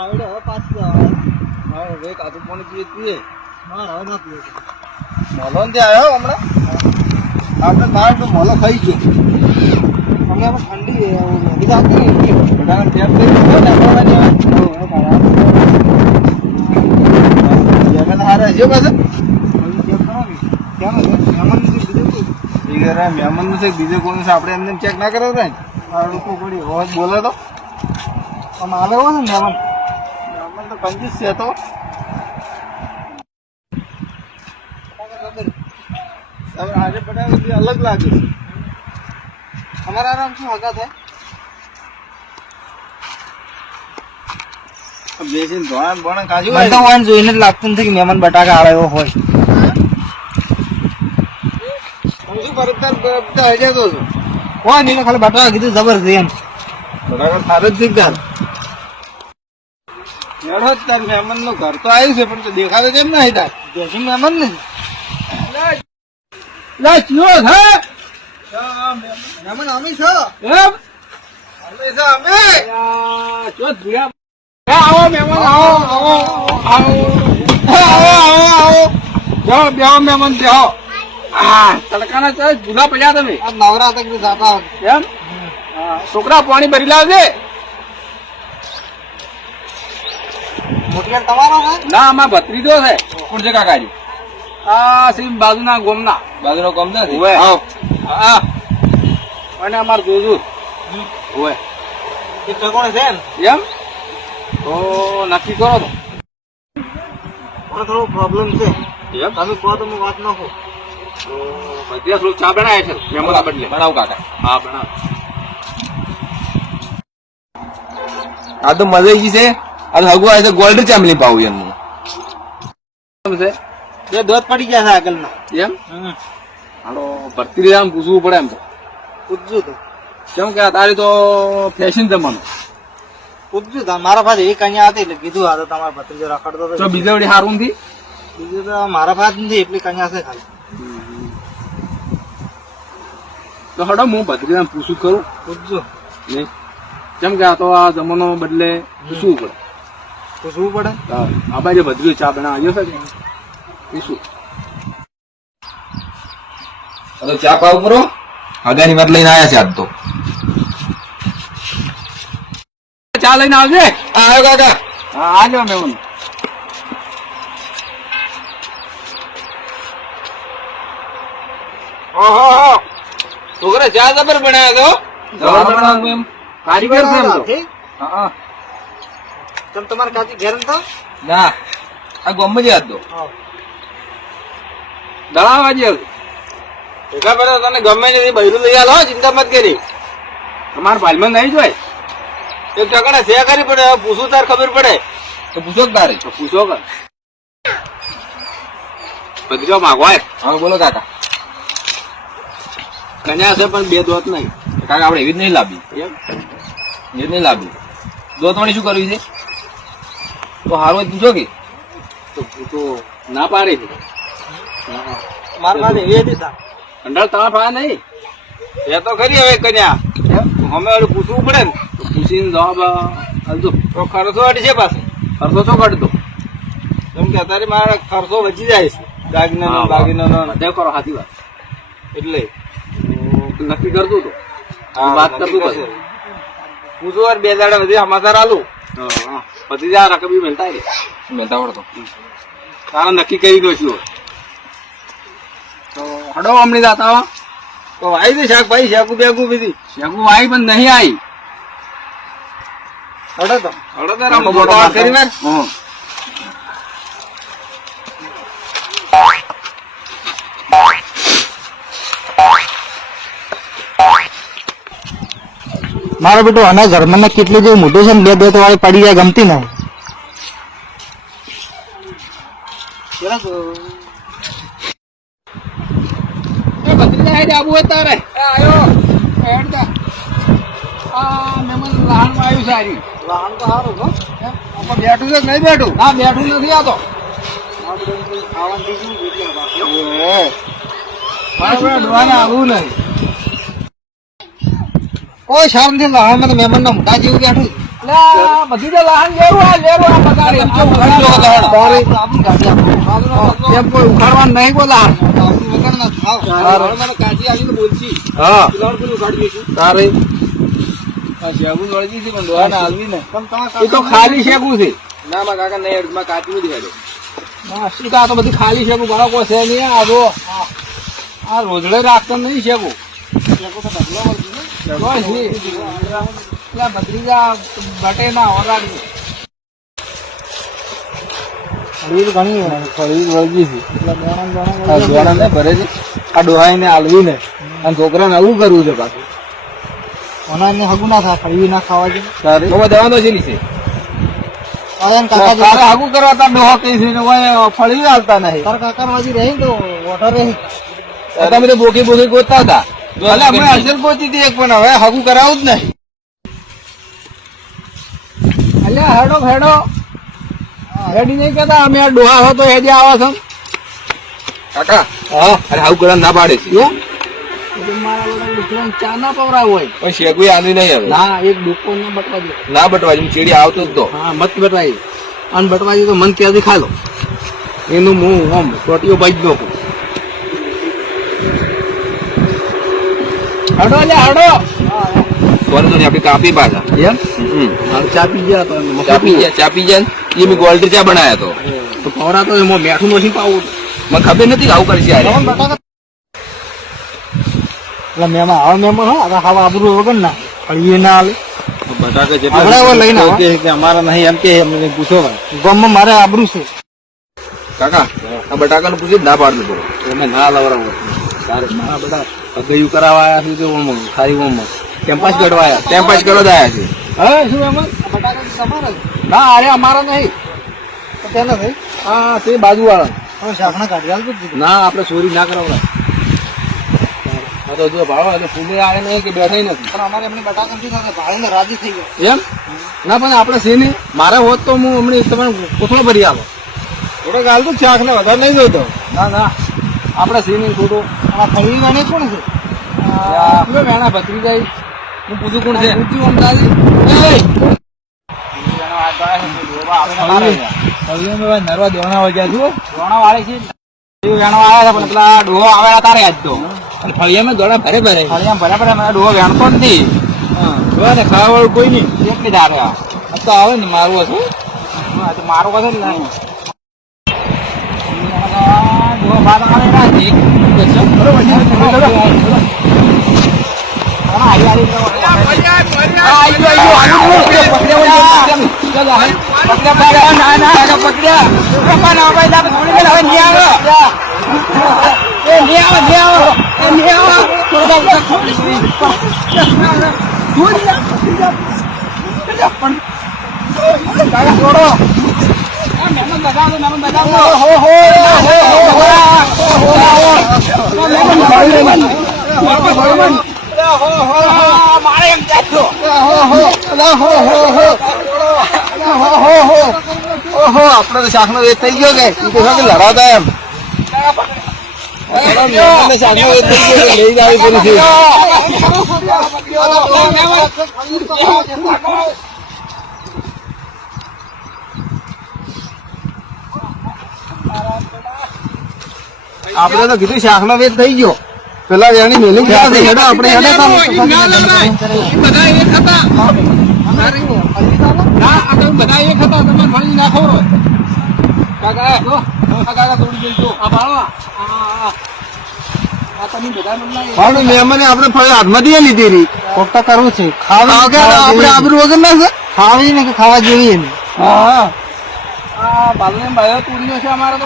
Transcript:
આવડે હવે પાછું મારે હવે કાચું પાણી પીએ મારે હવે ના પીએ મોલો ને ત્યાં આવ્યો હમણાં આપણે મારે તો મોલો ખાઈ ગયો અમે હવે ઠંડી મેગી આવતી ને બધાને ટેપ લઈ ગયો ને જગન હારે છે પાછું મહેમાન છે બીજે કોઈ છે આપણે એમને ચેક ના કરાવતા ને લોકો પડી હોજ બોલે તો મારે એવો છે મહેમાન તો કંજૂસ છે તો આજે બધા અલગ લાગે છે અમારા આરામ શું હગા થાય બેસીને ધોણ બોણ કાજુ મને તો વાન જોઈને જ લાગતું નથી કે મહેમાન બટાકા આવે એવો હોય હું શું બરફદાર હજાર તો છું કોઈ નહીં ખાલી બટાકા કીધું જબરજસ્ત એમ બરાબર સારું જ શીખતા એડો જ તાર મહેમાન નું ઘર તો આવ્યું છે પણ દેખાતો કેમ ના હતા દેશી મહેમાન ને મહેમાન અમે છો આવો મહેમાન આવો આવો આવો આવો આવો જાઓ બેહો મહેમાન બેહો તડકાના ચાલ જુદા પડ્યા તમે આ નવરાત્ર કે જાતા એમ છોકરા પાણી ભરી લાવજે મોટિયાર તમારો છે ના આમાં ભત્રીજો છે કુરજે કાકાજી આ સીમ બાજુના ગોમના બાજુનો ગોમ નથી હા અને અમાર જોજુ હોય એ કોણ છે એમ તો નક્કી કરો તો મને થોડો પ્રોબ્લેમ છે એમ તમે કહો તો હું વાત નાખો તો બધી થોડું ચા બનાવે છે મહેમાન બદલે બનાવ કાકા હા બનાવ આ તો મજા આવી છે આ હગુ આવે છે ગોલ્ડ ચામલી પાવું એમનું છે બે દોત પડી ગયા છે આગળના એમ હાલો ભરતી આમ પૂછવું પડે એમ તો પૂછજો તો કેમ કે તારી તો ફેશન જમાનો પૂછજો તો મારા પાસે એક અહીંયા હતી એટલે કીધું આ તો તમારા ભત્રીજો રખડતો તો બીજા વળી હારું નથી બીજું તો મારા પાસે નથી એટલી કન્યા છે ખાલી તો હડો હું ભત્રીજાને પૂછું કરું પૂછજો નહીં કેમ કે આ તો આ જમાનો બદલે પૂછવું પડે પૂછવું પડે આ બાજુ ભત્રીજો ચા બનાવ્યો છે પૂછું તો ચા પાવ કરો હગાની વાત લઈને આવ્યા છે આજ તો ચા લઈને આવજે આવ્યો કાકા હા આજો મેં ઓહો છોકરા ચા જબર બનાવ્યો તો એમ કારીગર છે એમ તો હા તમે તમારે કાચી ઘેર તો ના આ ગોમ જ હતો દળાવા જે એટલા બધા તને ગમે નથી બૈરું લઈ આલો ચિંતા મત કરી તમારા ભાલમાં નહીં જોય એક ટકાને છે કરી પડે પૂછું તાર ખબર પડે તો પૂછો તારે તો પૂછો કર બધો માગવાય હા બોલો કાકા કન્યા છે પણ બે દોત નહીં કાકા આપણે એવી જ નહીં લાવી એમ એ જ નહીં લાવી દોત વાળી શું કરવી છે તો હારું પૂછો કે તો ના પાડે છે મારા પાસે એ હતી તા કંડાળ તમારા પાસે નહીં એ તો ખરી હવે કન્યા અમે હવે પૂછવું પડે ને તો પૂછીને જવાબ હાલજો તો ખર્ચો અડી છે પાસે ખર્ચો શું કાઢતો કેમ કે અત્યારે મારા ખર્ચો વધી જાય છે દાગીના બાગીના બધે કરો સાચી વાત એટલે નક્કી કરતું તો વાત કરતું પછી પૂછું વાર બે દાડા બધી સમાચાર આલું પછી જા રકબી મેલતા રે મેલતા આવડતો તારા નક્કી કરી દો છું તો હડો હમણી જાતા તો આવી દે શાકભાઈ શેકું બેકું બીધી શેકું આવી પણ નહીં આવી હડો તો કરી વાર મારો બેટો આના ઘરમાં કેટલી જેવું મોટું છે ને બે દોત વાળી પડી જાય ગમતી ના આબુ તારે આયો હેડતા આ મહેમાન લહાણ માં આવ્યું સારી લહાણ તો સારું હો બેઠું છે નહીં બેઠું ના બેઠું નથી આતો ખાવાનું શું આવું નહીં કોઈ શામ થી લહાણ માં મહેમાન ના મોટા જેવું બેઠું અલ્યા, બધી તો લહાણ લેરું આ બગાડી. એમ કેમ ઉખાડી લો લહાણ? આપણી ગાડી આપો. એમ કોઈ ઉખાડવાનું નહીં કોઈ લહાણ. વગર ના થાવ. મને કાચી આવીને બોલશી. હા. પેલા પેલું ઉખાડી દઈશું. તારે આ શેગું વળગી છે પણ ડોહાને હાલવી ને. તમ તમારા એ તો ખાલી શેગું છે. ના મારા કાકા નહીં માં કાચું નથી હેડો. ના શું આ તો બધી ખાલી શેગું બરાબર છે નહીં. આ જો આ રોજડે રાખતો નહીં શેગું. ભત્રીજા બટે ના ઓરાડી ઘણી ફળી વળગી છે. એટલે આ દોણાને ભરે છે. આ ડોહાઈને હાલવી ને અને છોકરાને આવું કરવું છે પાછું. ઓનાને હગું ના થાય ખરીદી ના ખાવા છે તારે દવાનો છે નીચે આયન કાકા તારે હાગું કરવા તાર ડોહો કઈ છે ને ઓય ફળી હાલતા નહીં. તાર કાકા માજી રહી તો વોટર રહી તમે તો બોકી બોકી ગોતતા હતા. ભલે અમે અસલ ગોતી હતી એક પણ હવે હાગું કરાવું જ નહીં. અલ્યા હેડો હેડો હેડી નહીં કેતા અમે આ ડોહા હો તો હેડી આવા છો કાકા. હા અરે હાગું કરવા ના પાડે છે. ચા ના પવરાવ હોય પણ શેગું આંધી નહીં હવે. ના એક ડૂકો ના બટવાજી ના બટવાજી ચેડી આવતો જ તો. હા મત બટવાજી અને બટવાજી તો મન ત્યાંથી ખાલો એનું મું આમ ટોટીઓ બાજી નાખું. હડો લે હડો સોનું તો આપડી કાપી પાછા એમ ચા પી ગયા તો ચા પી ગયા એ મેં ગોલ્ડ ચા બનાયા તો પવરા તો એમાં મીઠું નથી પાવું મને ખબર નથી આવું કરશે યાર. એટલે મેમાં હવે મેમાં હો ખાવા આબરૂ વગર ના ખરીદી ના હાલે બટાકા આપણે હવે લઈને આવો. કે અમારા નહીં એમ કે અમને પૂછો ભાઈ. ગામમાં મારે આબરૂ છે કાકા આ બટાકાનું પૂછી ના પાડતું પડો એને ના લવરાવું તારે મારા બધા અગયું કરાવવા આવ્યા છે તો ખાલી ઓમ ટેમ્પાસ ગડવા આવ્યા ટેમ્પાસ ગળો જ આવ્યા છે. હા શું એમ બટાકા તમારા ના અરે અમારા નહીં તો તેના ભાઈ હા તે બાજુ વાળા. હવે શાકના કાઢી હાલ તો ના આપણે ચોરી ના કરાવડા. આ તો જો ભાડો એટલે ફૂલે આવે નહીં કે બેઠા નથી. પણ અમારે એમને બટાકા નથી ખાતા ભાડે રાજી થઈ ગયો એમ ના પણ આપણે છે ને મારે હોત તો હું હમણાં તમારે કોથળો ભરી આવો થોડોક હાલ તો ચાક ને વધારે નહીં જોતો. ના ના આપણે છે નહીં થોડું આ ખરીદી વાળી કોણ છે પેલો વેણા ભત્રી જાય હું પૂછું કોણ છે પૂછ્યું નરવા દોણા વાગ્યા છું દોણા વાળે છે વેણો આવ્યા છે પણ પેલા ડોહો આવેલા તારે આજ તો અને ફળિયામાં દોડા ભરે ભરે ફળિયામાં ભરે ભરે મારા ડોહો વેણતો નથી ને ખાવા વાળું કોઈ નહીં એટલી ધારે આ તો આવે ને મારું હશે તો મારું હશે ને ડોહો બાદ આવેલા છે બરોબર આપડે તો શાક નો વેચ થઈ ગયો કે લડાતા એમ શાક નો વેચ થઈ ગયો લઈ જ આવી પેલું છે. આપડે તો કીધું શાક નો વેચ થઈ ગયો પેલા વેણી મેલી હેડો આપણે બધા એક હતા તમારે ફળી ના ખબર હોય કાકા જો કાકા થોડી જઈ જો આ ભાળો આ તમે બધા મને મહેમાને આપણે ફળી હાથમાં દે લીધી રહી કોકતા કરવું છે ખાવા આપણે આબરૂ વગર ના છે ખાવી ને કે ખાવા જેવી એને હા આ બાજુ બાયો તોડી છે અમારે તો